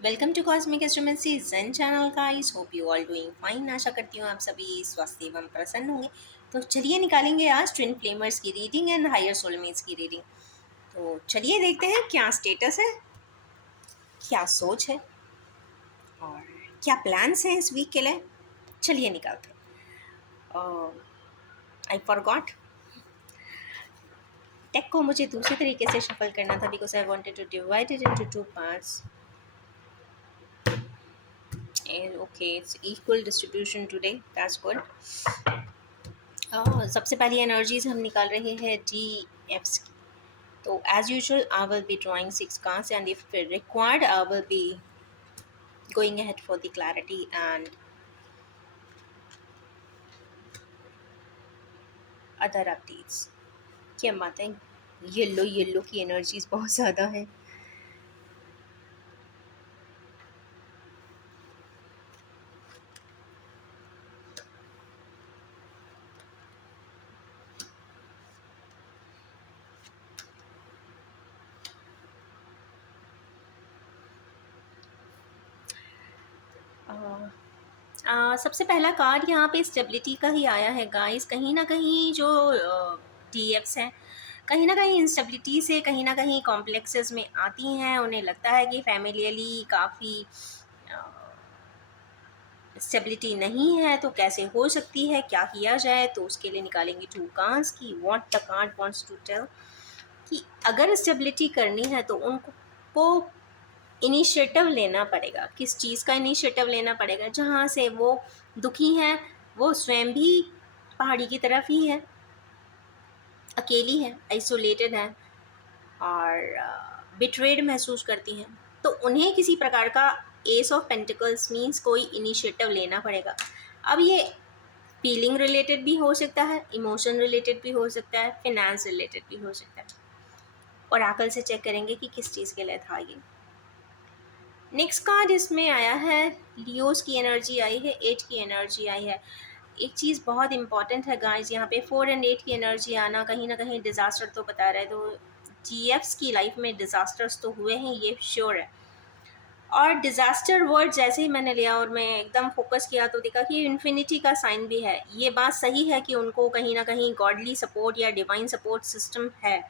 Welcome to cosmic astromancy zen channel guys. Hope you all doing fine. आशा करती हूँ आप सभी स्वस्थ एवं प्रसन्न होंगे। तो चलिए निकालेंगे आज ट्विन फ्लेमर्स की रीडिंग एंड हायर सोलमेट्स की रीडिंग। तो चलिए देखते हैं क्या स्टेटस है, क्या सोच है और क्या प्लान्स हैं इस वीक के लिए। चलिए निकालते हैं। आई फॉरगॉट, टेक को मुझे दूसरे तरीके से शफल करना था because I wanted to divide it into two parts. Okay, it's equal distribution today. That's good. सबसे पहली एनर्जीज हम निकाल रहे हैं डी एफ्स की। तो as usual I will be drawing 6 cards and if required I will be going ahead for the clarity and other updates। क्या बात है, येलो येलो की एनर्जीज बहुत ज़्यादा है। सबसे पहला कार्ड यहाँ पे स्टेबिलिटी का ही आया है गाइस। कहीं ना कहीं जो डी एफ्स हैं कहीं ना कहीं इंस्टेबिलिटी से कहीं ना कहीं कॉम्प्लेक्सेस में आती हैं। उन्हें लगता है कि फैमिलियली काफ़ी स्टेबिलिटी नहीं है, तो कैसे हो सकती है, क्या किया जाए। तो उसके लिए निकालेंगे 2 cards की what the card wants to tell कि अगर स्टेबिलिटी करनी है तो उनको इनिशिएटिव लेना पड़ेगा। किस चीज़ का इनिशिएटिव लेना पड़ेगा? जहाँ से वो दुखी हैं, वो स्वयं भी पहाड़ी की तरफ ही है, अकेली है, आइसोलेटेड है और बिट्रेड महसूस करती हैं। तो उन्हें किसी प्रकार का एस ऑफ पेंटिकल्स मीन्स कोई इनिशिएटिव लेना पड़ेगा। अब ये फीलिंग रिलेटेड भी हो सकता है, इमोशन रिलेटेड भी हो सकता है, फिनेंस रिलेटेड भी हो सकता है। और आकल से चेक करेंगे कि किस चीज़ के लिए था ये। नेक्स्ट कार्ड इसमें आया है, लियोस की एनर्जी आई है, 8 की एनर्जी आई है। एक चीज़ बहुत इंपॉर्टेंट है गाइस, यहाँ पे 4 एंड 8 की एनर्जी आना कहीं ना कहीं डिज़ास्टर तो बता रहा है। तो जीएफ्स की लाइफ में डिज़ास्टर्स तो हुए हैं, ये श्योर है। और डिज़ास्टर वर्ड जैसे ही मैंने लिया और मैं एकदम फोकस किया तो देखा कि इन्फिनिटी का साइन भी है। ये बात सही है कि उनको कहीं ना कहीं गॉडली सपोर्ट या डिवाइन सपोर्ट सिस्टम है,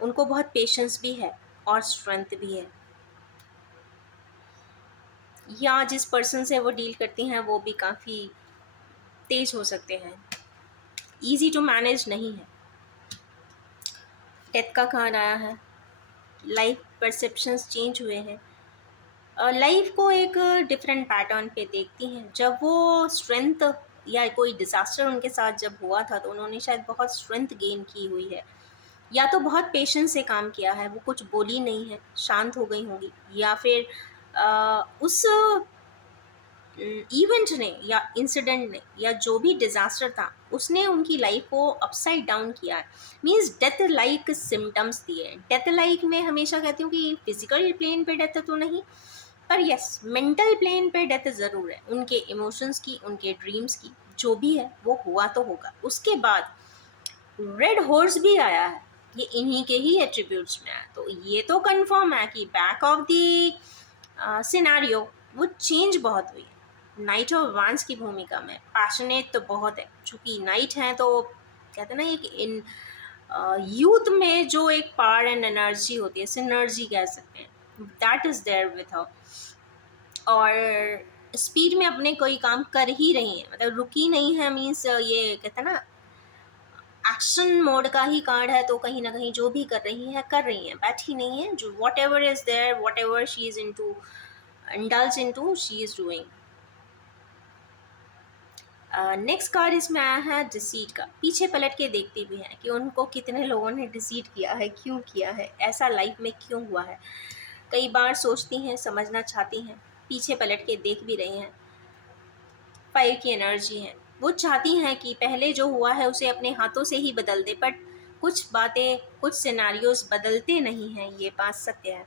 उनको बहुत पेशेंस भी है और स्ट्रेंथ भी है, या जिस पर्सन से वो डील करती हैं वो भी काफ़ी तेज हो सकते हैं, ईजी टू मैनेज नहीं है। डेथ का कार्ड आया है, लाइफ परसेप्शंस चेंज हुए हैं, लाइफ को एक डिफरेंट पैटर्न पे देखती हैं। जब वो स्ट्रेंथ या कोई डिज़ास्टर उनके साथ जब हुआ था तो उन्होंने शायद बहुत स्ट्रेंथ गेन की हुई है, या तो बहुत पेशेंस से काम किया है, वो कुछ बोली नहीं है, शांत हो गई होंगी, या फिर उस इवेंट ने या इंसिडेंट ने या जो भी डिज़ास्टर था उसने उनकी लाइफ को अपसाइड डाउन किया है। मीन्स डेथ लाइक सिम्टम्स दिए। डेथ लाइक में हमेशा कहती हूँ कि फिजिकल प्लेन पे डेथ तो नहीं, पर यस मेंटल प्लेन पे डेथ ज़रूर है। उनके इमोशंस की, उनके ड्रीम्स की, जो भी है वो हुआ तो होगा। उसके बाद रेड हॉर्स भी आया है, ये इन्हीं के ही एट्रीब्यूट्स में है। तो ये तो कंफर्म है कि बैक ऑफ द सिनेरियो वो चेंज बहुत हुई है। नाइट ऑफ वांस की भूमिका में पैशनेट तो बहुत है, चूँकि नाइट हैं तो कहते हैं ना एक इन यूथ में जो एक पावर एंड एनर्जी होती है, सिनर्जी कह सकते हैं, that is there with her. और स्पीड में अपने कोई काम कर ही रही हैं, मतलब रुकी नहीं है। मीन्स ये कहते हैं ना एक्शन मोड का ही कार्ड है, तो कहीं ना कहीं जो भी कर रही हैं, बैठी नहीं है। जो whatever is there, whatever she is into indulge into, she is doing. Next card इसमें आया है डिसीट का। पीछे पलट के देखती भी हैं कि उनको कितने लोगों ने डिसीट किया है, क्यों किया है, ऐसा लाइफ में क्यों हुआ है। कई बार सोचती हैं, समझना चाहती हैं, पीछे पलट के देख भी रही हैं। फायर की एनर्जी है, वो चाहती हैं कि पहले जो हुआ है उसे अपने हाथों से ही बदल दे, बट कुछ बातें, कुछ सिनारियोज बदलते नहीं हैं, ये बात सत्य है।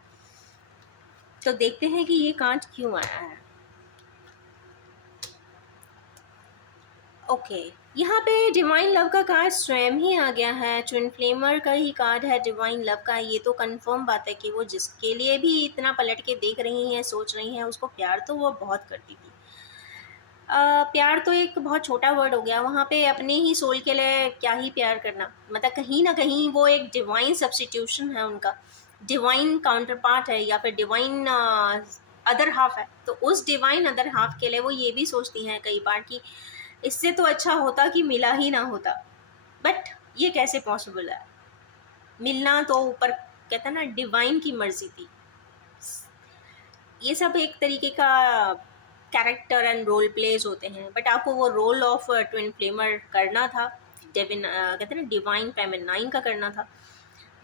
तो देखते हैं कि ये कार्ड क्यों आया है। ओके, यहाँ पे डिवाइन लव का कार्ड स्वयं ही आ गया है, ट्विन फ्लेमर का ही कार्ड है डिवाइन लव का। ये तो कंफर्म बात है कि वो जिसके लिए भी इतना पलट के देख रही हैं, सोच रही हैं, उसको प्यार तो वो बहुत करती थी। प्यार तो एक बहुत छोटा वर्ड हो गया, वहाँ पे अपने ही सोल के लिए क्या ही प्यार करना, मतलब कहीं ना कहीं वो एक डिवाइन सब्स्टिट्यूशन है उनका, डिवाइन काउंटर पार्ट है, या फिर डिवाइन अदर हाफ है। तो उस डिवाइन अदर हाफ के लिए वो ये भी सोचती हैं कई बार कि इससे तो अच्छा होता कि मिला ही ना होता, बट ये कैसे पॉसिबल है, मिलना तो ऊपर कहते हैं ना डिवाइन की मर्जी थी। ये सब एक तरीके का कैरेक्टर एंड रोल प्लेज होते हैं, बट आपको वो रोल ऑफ ट्विन फ्लेमर करना था, डेविन कहते हैं ना डिवाइन फेमिनाइन का करना था,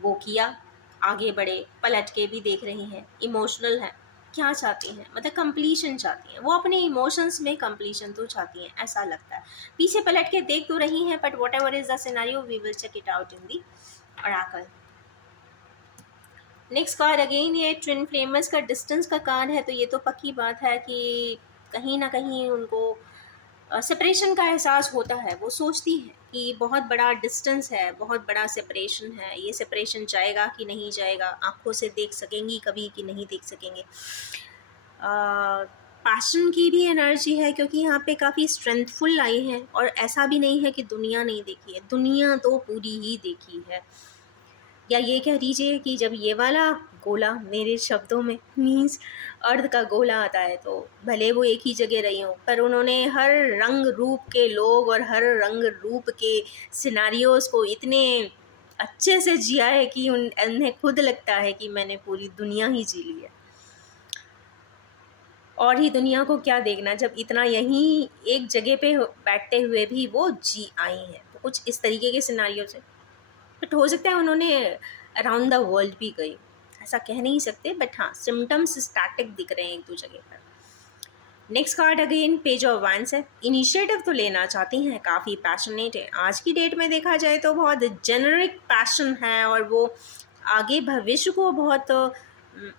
वो किया, आगे बढ़े, पलट के भी देख रही हैं, इमोशनल है, क्या चाहती हैं, मतलब कंप्लीशन चाहती हैं, वो अपने इमोशंस में कंप्लीशन तो चाहती हैं, ऐसा लगता है। पीछे पलट के देख तो रही हैं, but whatever is the scenario we will check it out in the oracle. Next card again ये ट्विन फ्लेमर्स का डिस्टेंस का कार्ड है, तो ये तो पक्की बात है कि कहीं ना कहीं उनको सेपरेशन का एहसास होता है, वो सोचती है कि बहुत बड़ा डिस्टेंस है, बहुत बड़ा सेपरेशन है, ये सेपरेशन जाएगा कि नहीं जाएगा, आंखों से देख सकेंगी कभी कि नहीं देख सकेंगे। पैशन की भी एनर्जी है, क्योंकि यहाँ पे काफ़ी स्ट्रेंथफुल आई है, और ऐसा भी नहीं है कि दुनिया नहीं देखी है, दुनिया तो पूरी ही देखी है। या ये कह दीजिए कि जब ये वाला गोला, मेरे शब्दों में मीन्स अर्थ का गोला आता है, तो भले वो एक ही जगह रही हों, पर उन्होंने हर रंग रूप के लोग और हर रंग रूप के सिनारियोज़ को इतने अच्छे से जिया है कि उन्हें खुद लगता है कि मैंने पूरी दुनिया ही जी ली है। और ही दुनिया को क्या देखना, जब इतना यहीं एक जगह पे बैठते हुए भी वो जी आई हैं। तो कुछ इस तरीके के सिनारियो से, बट हो सकता है उन्होंने अराउंड द वर्ल्ड भी गई, ऐसा कह नहीं सकते, बट हाँ सिम्टम्स स्टैटिक दिख रहे हैं एक दो जगह पर। Next card again page of वांस है, इनिशिएटिव तो लेना चाहती हैं, काफ़ी पैशनेट है, आज की डेट में देखा जाए तो बहुत जेनरिक पैशन है, और वो आगे भविष्य को बहुत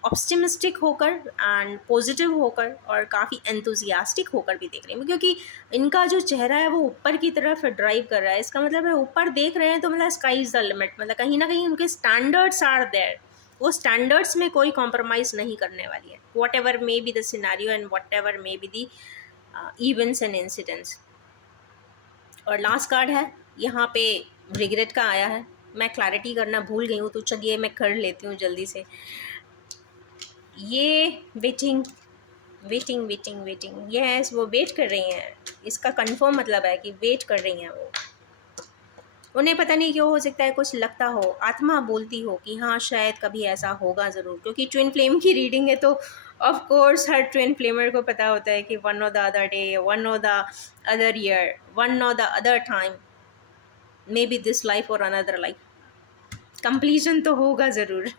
ऑप्टिमिस्टिक होकर एंड पॉजिटिव होकर और काफ़ी एंथुजियास्टिक होकर भी देख रही हैं, क्योंकि इनका जो चेहरा है वो ऊपर की तरफ ड्राइव कर रहा है, इसका मतलब है ऊपर देख रहे हैं, तो मतलब स्काई इज़ द लिमिट, मतलब कहीं ना कहीं उनके स्टैंडर्ड्स आर देयर, वो स्टैंडर्ड्स में कोई कॉम्प्रोमाइज़ नहीं करने वाली है, what ever may be the scenario and what ever may be the events and incidents. और लास्ट कार्ड है यहाँ पे रिग्रेट का आया है, मैं क्लैरिटी करना भूल गई हूँ, तो चलिए मैं कर लेती हूँ जल्दी से। ये waiting waiting waiting waiting, yes वो वेट कर रही हैं, इसका कंफर्म मतलब है कि वेट कर रही हैं वो, उन्हें पता नहीं क्यों, हो सकता है कुछ लगता हो, आत्मा बोलती हो कि हाँ शायद कभी ऐसा होगा ज़रूर, क्योंकि ट्विन फ्लेम की रीडिंग है, तो ऑफ कोर्स हर ट्विन फ्लेमर को पता होता है कि वन और द अदर डे, वन और द अदर ईयर, वन और the other time, may be this life और अनदर लाइफ, कंप्लीशन तो होगा ज़रूर।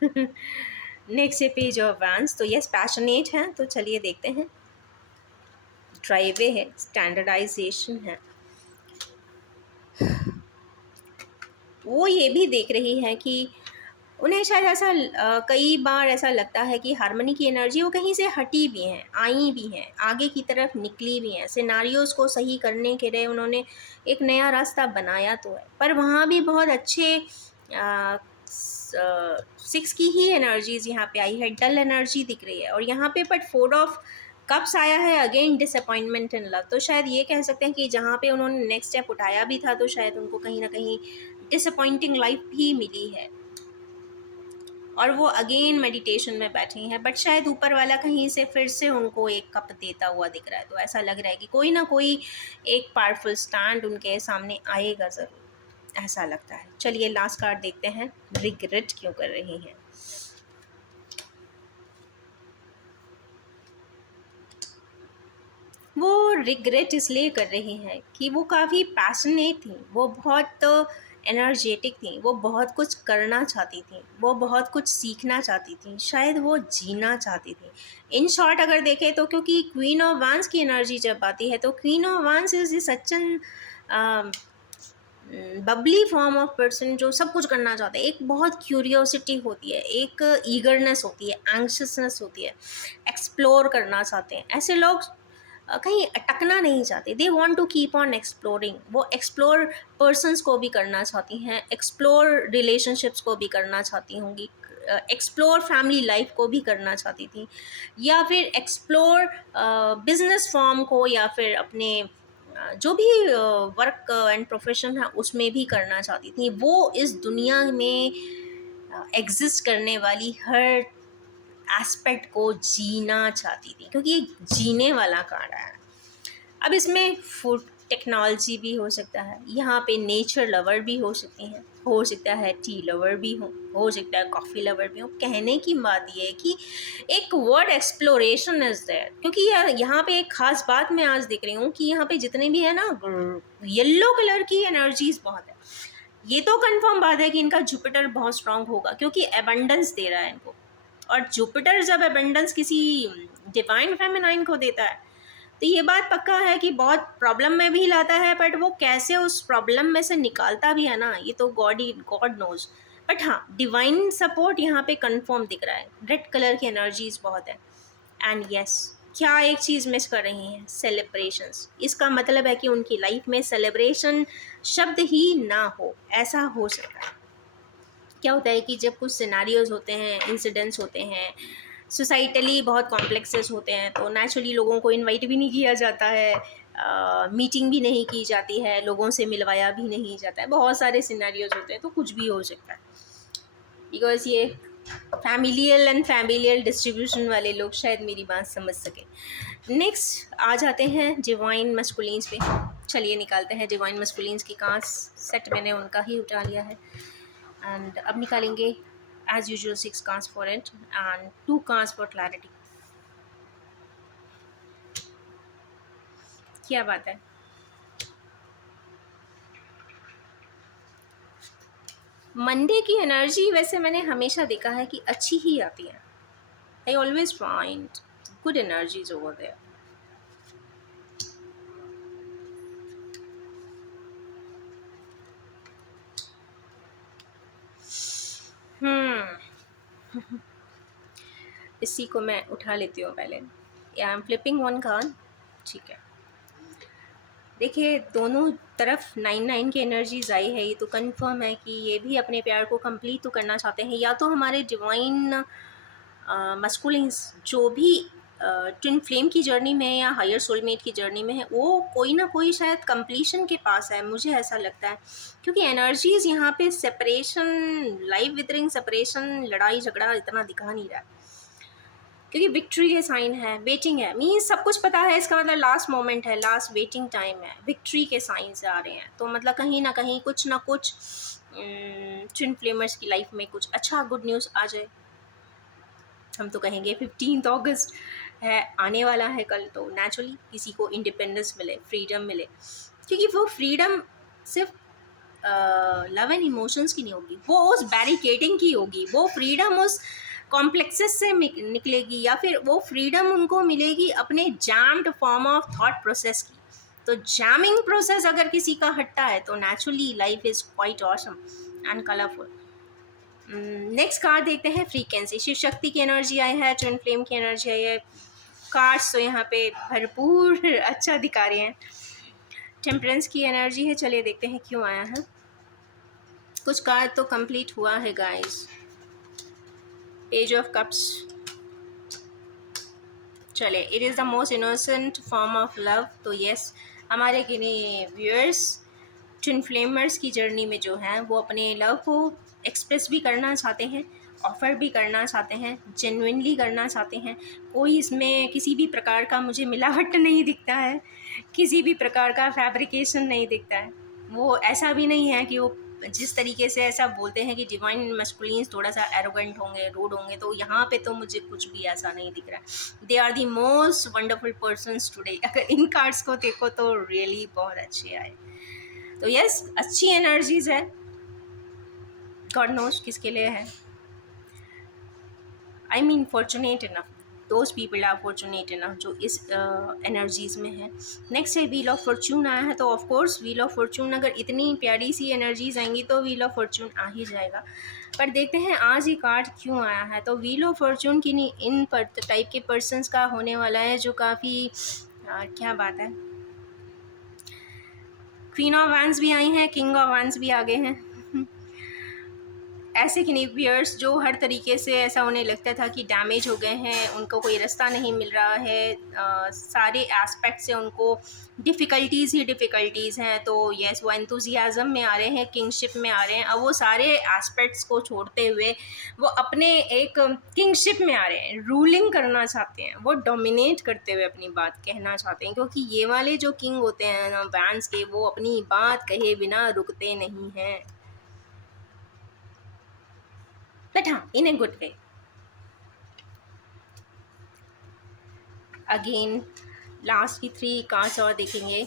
नेक्स्ट है पेज ऑफ वैंस, तो यस पैशनेट हैं, तो चलिए देखते हैं। ड्राइवे है, स्टैंडर्डाइजेशन है, वो ये भी देख रही है कि उन्हें शायद ऐसा कई बार ऐसा लगता है कि हार्मनी की एनर्जी वो कहीं से हटी भी हैं, आई भी हैं, आगे की तरफ निकली भी हैं, सिनारियोज़ को सही करने के लिए उन्होंने एक नया रास्ता बनाया तो है, पर वहाँ भी बहुत अच्छे 6 की ही एनर्जीज़ यहाँ पे आई है, डल एनर्जी दिख रही है, और यहाँ पे बट 4 ऑफ कप्स आया है, अगेन डिसअपॉइंटमेंट इन लव, तो शायद ये कह सकते हैं कि जहाँ पे उन्होंने नेक्स्ट स्टेप उठाया भी था, तो शायद उनको कहीं ना कहीं डिसअपॉइंटिंग लाइफ भी मिली है, और वो अगेन मेडिटेशन में बैठी हैं, बट शायद ऊपर वाला कहीं से फिर से उनको एक कप देता हुआ दिख रहा है, तो ऐसा लग रहा है कि कोई ना कोई एक पावरफुल स्टैंड उनके सामने आएगा ज़रूर, ऐसा लगता है। चलिए लास्ट कार्ड देखते हैं, रिग्रेट क्यों कर रही हैं। वो रिग्रेट इसलिए कर रही हैं कि वो काफ़ी पैशनेट थी, वो बहुत एनर्जेटिक थी, वो बहुत कुछ करना चाहती थी, वो बहुत कुछ सीखना चाहती थी, शायद वो जीना चाहती थी। इन शॉर्ट अगर देखें तो, क्योंकि क्वीन ऑफ वांस की एनर्जी जब आती है, तो क्वीन ऑफ वांस is such an Babli form of person जो सब कुछ करना चाहते हैं, एक बहुत क्यूरियोसिटी होती है, एक ईगरनेस होती है, एंग्शियसनेस होती है, एक्सप्लोर करना चाहते हैं, ऐसे लोग कहीं अटकना नहीं चाहते, they want to keep on exploring. वो एक्सप्लोर पर्सनस को भी करना चाहती हैं, एक्सप्लोर रिलेशनशिप्स को भी करना चाहती होंगी, एक्सप्लोर फैमिली लाइफ को भी करना चाहती थी, या फिर एक्सप्लोर बिजनेस फॉर्म को, या फिर अपने जो भी वर्क एंड प्रोफेशन है उसमें भी करना चाहती थी। वो इस दुनिया में एग्जिस्ट करने वाली हर एस्पेक्ट को जीना चाहती थी, क्योंकि ये जीने वाला कार्ड है। अब इसमें फूड टेक्नोलॉजी भी हो सकता है, यहाँ पे नेचर लवर भी हो सकती हैं, हो सकता है टी लवर भी हो सकता है कॉफ़ी लवर भी हो। कहने की बात ये है कि एक वर्ड एक्सप्लोरेशन इज देयर, क्योंकि यहाँ पे एक ख़ास बात मैं आज देख रही हूँ कि यहाँ पे जितने भी है ना, येलो कलर की एनर्जीज बहुत है। ये तो कंफर्म बात है कि इनका जुपिटर बहुत स्ट्रांग होगा, क्योंकि एबंडेंस दे रहा है इनको, और जुपिटर जब एबंडेंस किसी डिवाइन फेमिनाइन को देता है तो ये बात पक्का है कि बहुत प्रॉब्लम में भी लाता है, बट वो कैसे उस प्रॉब्लम में से निकालता भी है ना, ये तो गॉड नोज। बट हाँ, डिवाइन सपोर्ट यहाँ पे कंफर्म दिख रहा है। रेड कलर की एनर्जीज बहुत है। एंड यस, क्या एक चीज़ मिस कर रही हैं, सेलिब्रेशंस। इसका मतलब है कि उनकी लाइफ में सेलिब्रेशन शब्द ही ना हो, ऐसा हो सकता है। क्या होता है कि जब कुछ सिनारियोज होते हैं, इंसिडेंट्स होते हैं, सोसाइटली बहुत कॉम्प्लेक्सेस होते हैं, तो नेचुरली लोगों को इनवाइट भी नहीं किया जाता है, मीटिंग भी नहीं की जाती है, लोगों से मिलवाया भी नहीं जाता है, बहुत सारे सिनारियोज होते हैं, तो कुछ भी हो सकता है। बिकॉज ये फैमिलियल एंड फैमिलियल डिस्ट्रीब्यूशन वाले लोग शायद मेरी बात समझ सकें। नेक्स्ट आ जाते हैं डिवाइन मस्कुलिन्स पे। चलिए निकालते हैं डिवाइन मस्कुलिन्स की कार्ड्स। सेट मैंने उनका ही उठा लिया है, एंड अब निकालेंगे as usual 6 cards for it and 2 cards for clarity। क्या बात है, मंडे की एनर्जी वैसे मैंने हमेशा देखा है कि अच्छी ही आती है। I always find good energies over there. इसी को मैं उठा लेती हूँ पहले। I am flipping one card, ठीक है। देखिए, दोनों तरफ 9 की एनर्जीज आई है, ये तो कंफर्म है कि ये भी अपने प्यार को कंप्लीट तो करना चाहते हैं, या तो हमारे डिवाइन मस्कुलिन्स जो भी ट्विन फ्लेम की जर्नी में या हायर सोलमेट की जर्नी में है, वो कोई ना कोई शायद कंप्लीशन के पास है, मुझे ऐसा लगता है। क्योंकि एनर्जीज यहाँ पे सेपरेशन, लाइफ विदरिंग सेपरेशन, लड़ाई झगड़ा इतना दिखा नहीं रहा है, क्योंकि विक्ट्री के साइन है, वेटिंग है, मीन्स सब कुछ पता है, इसका मतलब लास्ट मोमेंट है, लास्ट वेटिंग टाइम है, विक्ट्री के साइंस आ रहे हैं। तो मतलब कहीं ना कहीं कुछ ना कुछ ट्विन फ्लेमर्स की लाइफ में कुछ अच्छा गुड न्यूज़ आ जाए। हम तो कहेंगे 15 अगस्त है, आने वाला है कल, तो नेचुरली किसी को इंडिपेंडेंस मिले, फ्रीडम मिले, क्योंकि वो फ्रीडम सिर्फ लव एंड इमोशंस की नहीं होगी, वो उस बैरिकेडिंग की होगी, वो फ्रीडम उस कॉम्प्लेक्सेस से निकलेगी, या फिर वो फ्रीडम उनको मिलेगी अपने jammed form of thought process की। तो जैमिंग प्रोसेस अगर किसी का हटता है तो naturally life is quite awesome and colourful. Next card देखते हैं, फ्रीक्वेंसी। शिव शक्ति की एनर्जी आई है, ट्विन फ्लेम की एनर्जी आई है। कार्ड्स तो यहाँ पे भरपूर अच्छा दिखा रहे हैं। टेम्परेंस की एनर्जी है, चलिए देखते हैं क्यों आया है। कुछ कार्ड तो कंप्लीट हुआ है गाइस। पेज ऑफ कप्स, चले, it is the most innocent form of love. तो यस, हमारे किन्हीं व्यूअर्स ट्विन फ्लेमर्स की जर्नी में जो हैं वो अपने लव को एक्सप्रेस भी करना चाहते हैं, ऑफ़र भी करना चाहते हैं, जेन्युइनली करना चाहते हैं। कोई इसमें किसी भी प्रकार का मुझे मिलावट नहीं दिखता है, किसी भी प्रकार का फैब्रिकेशन नहीं दिखता है। वो ऐसा भी नहीं है कि वो जिस तरीके से ऐसा बोलते हैं कि डिवाइन मस्कुलिन्स थोड़ा सा एरोगेंट होंगे, रूड होंगे, तो यहाँ पे तो मुझे कुछ भी ऐसा नहीं दिख रहा है। They are the most wonderful persons today. अगर इन कार्ड्स को देखो तो रियली बहुत अच्छे आए। तो यस, अच्छी एनर्जीज है, गॉड नोस किसके लिए है। I mean fortunate enough, those people are fortunate enough जो इस एनर्जीज में है। नेक्स्ट है व्हील ऑफ फॉर्चून आया है, तो of course wheel of Fortune, अगर इतनी प्यारी सी एनर्जीज आएंगी तो व्हील ऑफ फॉर्चून आ ही जाएगा। पर देखते हैं आज ये कार्ड क्यों आया है। तो व्हील ऑफ फॉर्चून की इन टाइप के पर्सनस का होने वाला है जो काफ़ी यार क्या बात है, क्वीन ऑफ वैंड्स भी आई हैं, किंग ऑफ वैंड्स भी आ गए हैं। ऐसे किनीवियर्स जो हर तरीके से ऐसा उन्हें लगता था कि डैमेज हो गए हैं, उनको कोई रास्ता नहीं मिल रहा है, सारे एस्पेक्ट से उनको डिफ़िकल्टीज़ ही डिफ़िकल्टीज़ हैं। तो यस, वो एंथुजियाज़म में आ रहे हैं, किंगशिप में आ रहे हैं। अब वो सारे एस्पेक्ट्स को छोड़ते हुए वो अपने एक किंगशिप में आ रहे हैं, रूलिंग करना चाहते हैं, वो डोमिनेट करते हुए अपनी बात कहना चाहते हैं। क्योंकि ये वाले जो किंग होते हैं ना वैंस के, वो अपनी बात कहे बिना रुकते नहीं हैं, बट हाँ, in a good way. Again last की 3 कार्ड्स और देखेंगे।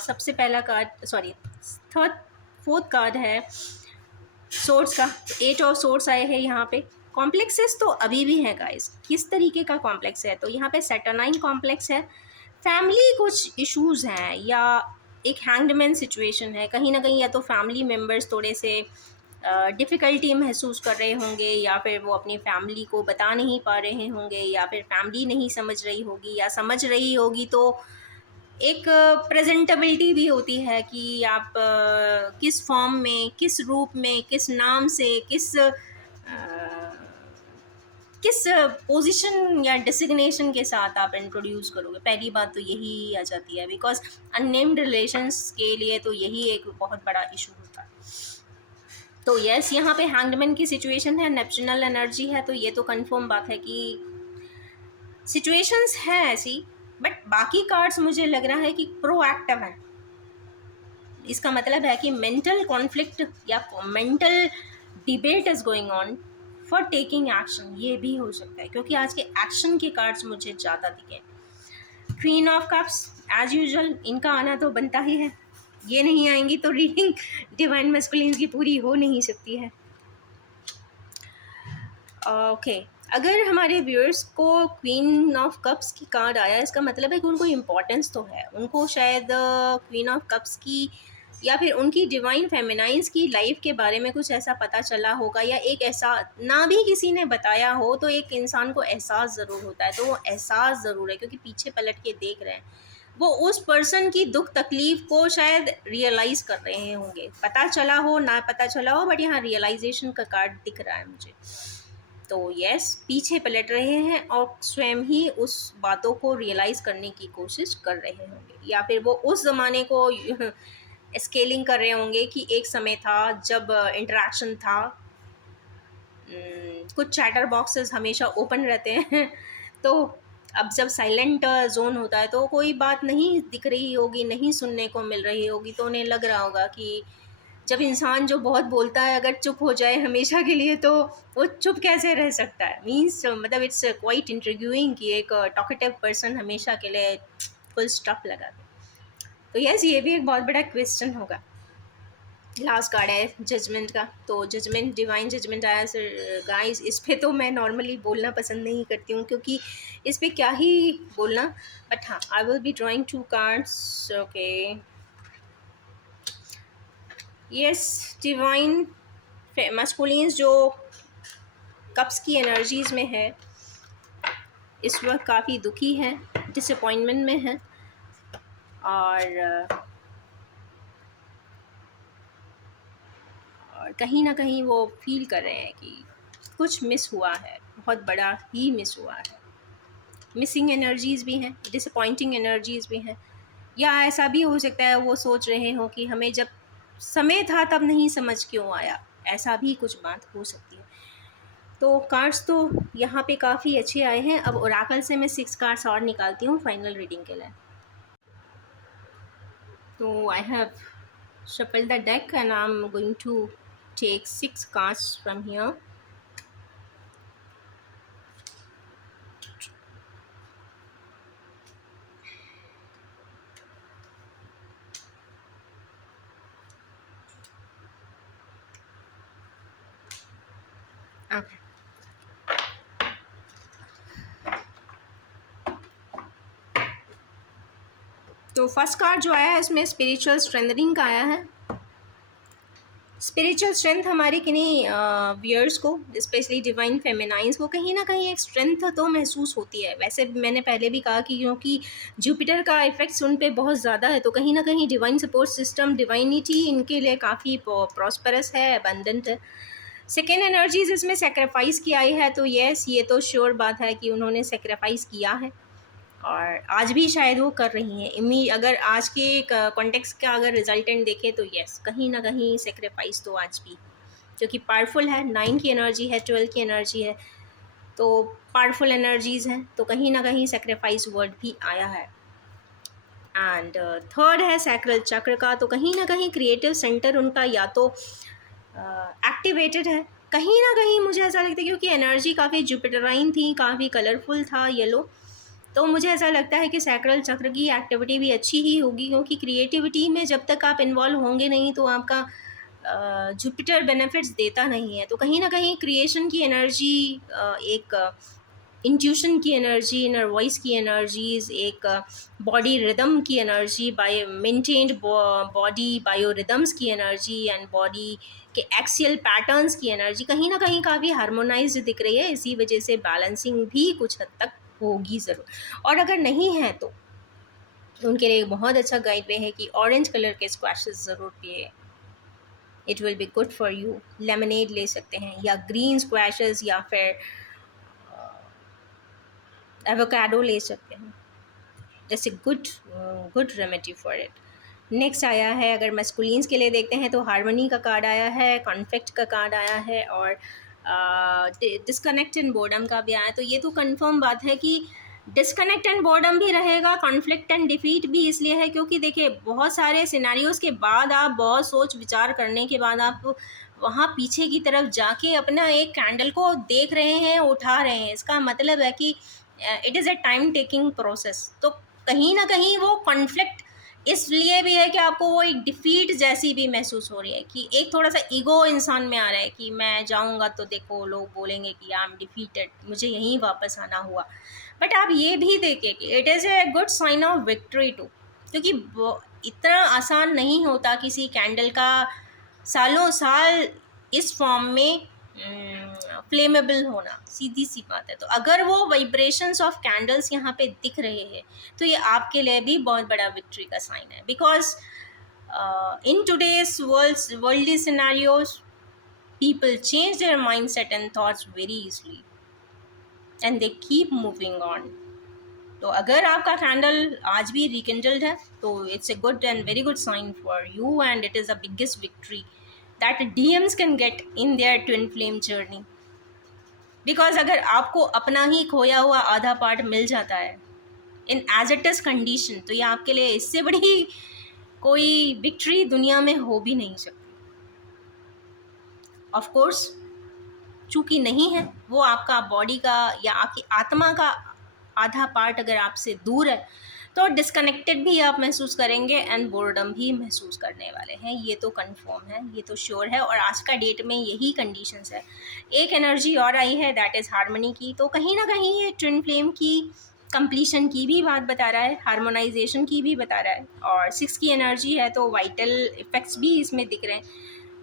सबसे पहला card, sorry, third fourth card है सोर्ड्स का। 8 ऑफ सोर्ड्स आए हैं यहाँ पे। कॉम्प्लेक्सेस तो अभी भी है गाइस। किस तरीके का कॉम्प्लेक्स है? तो यहाँ पे सैटर्नाइन कॉम्प्लेक्स है, फैमिली कुछ इश्यूज हैं, या एक हैंग्डमैन सिचुएशन है। कहीं ना कहीं या तो फैमिली मेम्बर्स थोड़े से डिफ़िकल्टी महसूस कर रहे होंगे, या फिर वो अपनी फैमिली को बता नहीं पा रहे होंगे, या फिर फैमिली नहीं समझ रही होगी, या समझ रही होगी तो एक प्रेजेंटेबिलिटी भी होती है कि आप किस फॉर्म में, किस रूप में, किस नाम से, किस पोजीशन या डिसिग्नेशन के साथ आप इंट्रोड्यूस करोगे। पहली बात तो यही आ जाती है, बिकॉज अननेम्ड रिलेशंस के लिए तो यही एक बहुत बड़ा इशू होता है। तो यस, यहाँ पे हैंगमैन की सिचुएशन है, नेप्चुनल एनर्जी है, तो ये तो कंफर्म बात है कि सिचुएशंस है ऐसी। बट बाकी कार्ड्स मुझे लग रहा है कि प्रोएक्टिव है। इसका मतलब है कि मेंटल कॉन्फ्लिक्ट या mental debate is going on for taking action, ये भी हो सकता है, क्योंकि आज के एक्शन के कार्ड्स मुझे ज़्यादा दिखे। Queen of cups as usual, इनका आना तो बनता ही है, ये नहीं आएंगी तो रीडिंग डिवाइन मैस्कुलिन्स की पूरी हो नहीं सकती है। ओके, अगर हमारे व्यूअर्स को क्वीन ऑफ कप्स की कार्ड आया, इसका मतलब है कि उनको इम्पोर्टेंस तो है, उनको शायद क्वीन ऑफ कप्स की या फिर उनकी डिवाइन फेमिनाइंस की लाइफ के बारे में कुछ ऐसा पता चला होगा, या एक ऐसा ना भी किसी ने बताया हो तो एक इंसान को एहसास ज़रूर होता है। तो वो एहसास ज़रूर है, क्योंकि पीछे पलट के देख रहे हैं, वो उस पर्सन की दुख तकलीफ को शायद रियलाइज़ कर रहे होंगे। पता चला हो ना पता चला हो, बट यहाँ रियलाइजेशन का कार्ड दिख रहा है मुझे। तो यस, पीछे पलट रहे हैं और स्वयं ही उस बातों को रियलाइज़ करने की कोशिश कर रहे होंगे, या फिर वो उस ज़माने को स्केलिंग कर रहे होंगे कि एक समय था जब इंटरेक्शन था। कुछ चैटर बॉक्सेस हमेशा ओपन रहते हैं तो अब जब साइलेंट जोन होता है तो कोई बात नहीं दिख रही होगी, नहीं सुनने को मिल रही होगी, तो उन्हें लग रहा होगा कि जब इंसान जो बहुत बोलता है अगर चुप हो जाए हमेशा के लिए, तो वो चुप कैसे रह सकता है। मीन्स मतलब इट्स क्वाइट इंट्रीग्यूइंग कि एक टॉकेटिव पर्सन हमेशा के लिए फुल स्टॉप लगा दे। तो यस, ये भी एक बहुत बड़ा क्वेश्चन होगा। लास्ट कार्ड है जजमेंट का। तो जजमेंट, डिवाइन जजमेंट आया सर गाइस। इस पे तो मैं नॉर्मली बोलना पसंद नहीं करती हूँ, क्योंकि इस पे क्या ही बोलना। बट हाँ, I will be drawing 2 cards. Okay, yes, divine masculines जो कप्स की एनर्जीज़ में है इस वक्त काफ़ी दुखी है, डिसअपॉइंटमेंट में है, और कहीं ना कहीं वो फील कर रहे हैं कि कुछ मिस हुआ है, बहुत बड़ा ही मिस हुआ है। मिसिंग एनर्जीज़ भी हैं, डिसअपॉइंटिंग एनर्जीज़ भी हैं, या ऐसा भी हो सकता है वो सोच रहे हो कि हमें जब समय था तब नहीं समझ क्यों आया, ऐसा भी कुछ बात हो सकती है। तो कार्ड्स तो यहाँ पे काफ़ी अच्छे आए हैं। अब ओरेकल से मैं 6 कार्ड्स और निकालती हूँ फाइनल रीडिंग के लिए। तो I have shuffled the deck and I'm going to take 6 cards from here. Okay. तो फर्स्ट कार्ड जो आया है इसमें स्पिरिचुअल स्ट्रेंथनिंग का आया है। स्पिरिचुअल स्ट्रेंथ हमारे किन्हीं वियर्स को, स्पेशली डिवाइन फेमिनाइंस को कहीं ना कहीं एक स्ट्रेंथ तो महसूस होती है। वैसे मैंने पहले भी कहा कि क्योंकि जुपिटर का इफेक्ट्स उन पे बहुत ज़्यादा है, तो कहीं ना कहीं डिवाइन सपोर्ट सिस्टम, डिवाइनिटी इनके लिए काफ़ी प्रॉस्परस है, अबंडेंट है। सेकेंड एनर्जीज इसमें सेक्रीफाइस की आई है, तो यस ये तो श्योर बात है कि उन्होंने सेक्रीफाइस किया है और आज भी शायद वो कर रही हैं। इमी अगर आज के कॉन्टेक्स्ट का अगर रिजल्टेंट देखें तो यस कहीं ना कहीं सेक्रीफाइस तो आज भी, क्योंकि पावरफुल है, 9 की एनर्जी है, 12 की एनर्जी है, तो पावरफुल एनर्जीज हैं, तो कहीं ना कहीं सेक्रीफाइस वर्ड भी आया है। एंड थर्ड है सैक्रल चक्र का, तो कहीं ना कहीं क्रिएटिव सेंटर उनका या तो एक्टिवेटेड है, कहीं ना कहीं मुझे ऐसा लगता है क्योंकि एनर्जी काफ़ी जुपिटराइन थी, काफ़ी कलरफुल था येलो, तो मुझे ऐसा लगता है कि सैक्रल चक्र की एक्टिविटी भी अच्छी ही होगी, क्योंकि क्रिएटिविटी में जब तक आप इन्वॉल्व होंगे नहीं तो आपका जुपिटर बेनिफिट्स देता नहीं है। तो कहीं ना कहीं क्रिएशन की एनर्जी, एक इंट्यूशन की एनर्जी, इनर वॉइस की एनर्जीज, एक बॉडी रिदम की energy, by maintained body bio rhythms की एनर्जी एंड बॉडी के एक्सियल पैटर्न्स की एनर्जी कहीं ना कहीं काफ़ी हार्मोनाइज्ड दिख रही है। इसी वजह से बैलेंसिंग भी कुछ हद तक होगी ज़रूर, और अगर नहीं है तो उनके लिए बहुत अच्छा गाइड वे है कि ऑरेंज कलर के स्क्वैशेस ज़रूर पिए, it will be good for you. Lemonade ले सकते हैं या ग्रीन स्क्वैशेस या फिर एवोकाडो ले सकते हैं, जैसे good remedy for it. Next आया है, अगर मैस्कुलिन्स के लिए देखते हैं तो हार्मनी का कार्ड आया है, कॉन्फ्लिक्ट का कार्ड आया है और डिस्कनेक्ट एंड बोर्डम का भी आया है। तो ये तो कंफर्म बात है कि डिस्कनेक्ट एंड बोर्डम भी रहेगा, कॉन्फ्लिक्ट एंड डिफीट भी इसलिए है क्योंकि देखिए बहुत सारे सिनेरियोज़ के बाद, आप बहुत सोच विचार करने के बाद आप वहाँ पीछे की तरफ जाके अपना एक कैंडल को देख रहे हैं, उठा रहे हैं, इसका मतलब है कि it is a time taking process. तो कहीं ना कहीं वो कॉन्फ्लिक्ट इसलिए भी है कि आपको वो एक डिफीट जैसी भी महसूस हो रही है, कि एक थोड़ा सा ईगो इंसान में आ रहा है कि मैं जाऊंगा तो देखो लोग बोलेंगे कि आई एम डिफीटेड, मुझे यहीं वापस आना हुआ। बट आप ये भी देखें कि it is a good sign of victory too, क्योंकि इतना आसान नहीं होता किसी कैंडल का सालों साल इस फॉर्म में फ्लेमेबल होना, सीधी सी बात है। तो अगर वो वाइब्रेशंस ऑफ कैंडल्स यहाँ पे दिख रहे हैं तो ये आपके लिए भी बहुत बड़ा विक्ट्री का साइन है, because in today's worldly scenarios people change their mindset and thoughts very easily and they keep moving on. तो अगर आपका कैंडल आज भी रिकिंडल्ड है तो it's a good and very good sign for you and it is the biggest victory that DMs can get in their twin flame journey. Because अगर आपको अपना ही खोया हुआ आधा पार्ट मिल जाता है इन एज इट इज़ कंडीशन, तो ये आपके लिए इससे बड़ी कोई विक्ट्री दुनिया में हो भी नहीं सकती। ऑफ कोर्स चूँकि नहीं है वो आपका बॉडी का या आपकी आत्मा का आधा पार्ट अगर आपसे दूर है तो डिस्कनेक्टेड भी आप महसूस करेंगे एंड बोर्डम भी महसूस करने वाले हैं, ये तो कंफर्म है, ये तो श्योर है। और आज का डेट में यही कंडीशंस है। एक एनर्जी और आई है दैट इज़ हार्मनी की, तो कहीं ना कहीं ये ट्विन फ्लेम की कंप्लीशन की भी बात बता रहा है, हार्मोनाइजेशन की भी बता रहा है, और 6 की एनर्जी है तो वाइटल इफेक्ट्स भी इसमें दिख रहे हैं।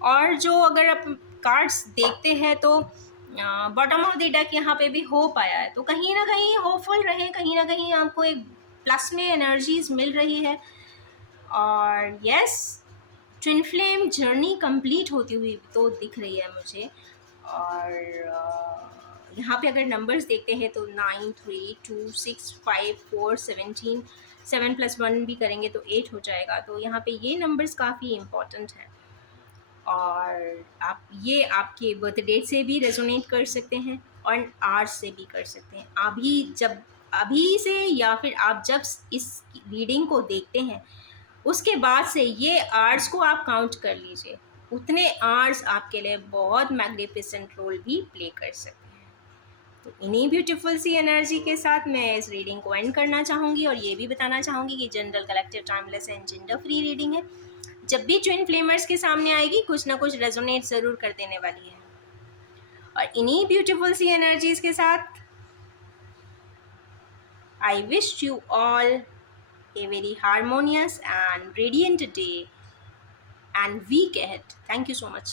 और जो अगर आप कार्ड्स देखते हैं तो बॉटम ऑफ द डेक यहाँ पे भी होप आया है, तो कहीं ना कहीं होपफुल रहे, कहीं ना कहीं आपको एक प्लस में एनर्जीज मिल रही है। और yes twin flame journey complete होती हुई तो दिख रही है मुझे। और यहाँ पे अगर नंबर्स देखते हैं तो 9, 3, 2, 6, 5, 4, 17, 7 + 1 भी करेंगे तो 8 हो जाएगा। तो यहाँ पे ये नंबर्स काफ़ी इम्पोर्टेंट हैं और आप ये आपके बर्थ डेट से भी रेजोनेट कर सकते हैं और आवर्स से भी कर सकते हैं। अभी से या फिर आप जब इस रीडिंग को देखते हैं उसके बाद से ये आवर्स को आप काउंट कर लीजिए, उतने आवर्स आपके लिए बहुत मैग्निफिसेंट रोल भी प्ले कर सकते हैं। तो इन्हीं ब्यूटीफुल सी एनर्जी के साथ मैं इस रीडिंग को एंड करना चाहूँगी और ये भी बताना चाहूँगी कि general, collective, timeless and gender free reading है। जब भी ट्विन फ्लेमर्स के सामने आएगी कुछ ना कुछ रेजोनेट ज़रूर कर देने वाली है। और इन्हीं ब्यूटीफुल सी एनर्जीज के साथ I wish you all a very harmonious and radiant day and week ahead. Thank you so much.